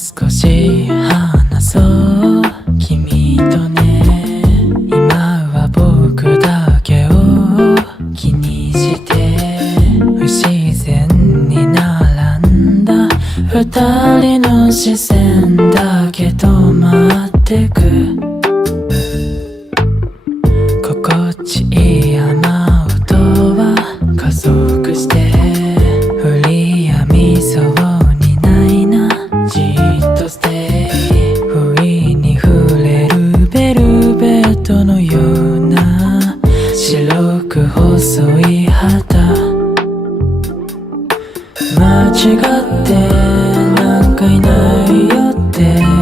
少し話そう君とね。今は僕だけを気にして不自然に並んだ二人の視線だけ止まってく。心地いい雨音は加速して降りやみそうにないな。じっとステイ不意に触れるベルベットのような白く細い肌。間違ってなんかいないよって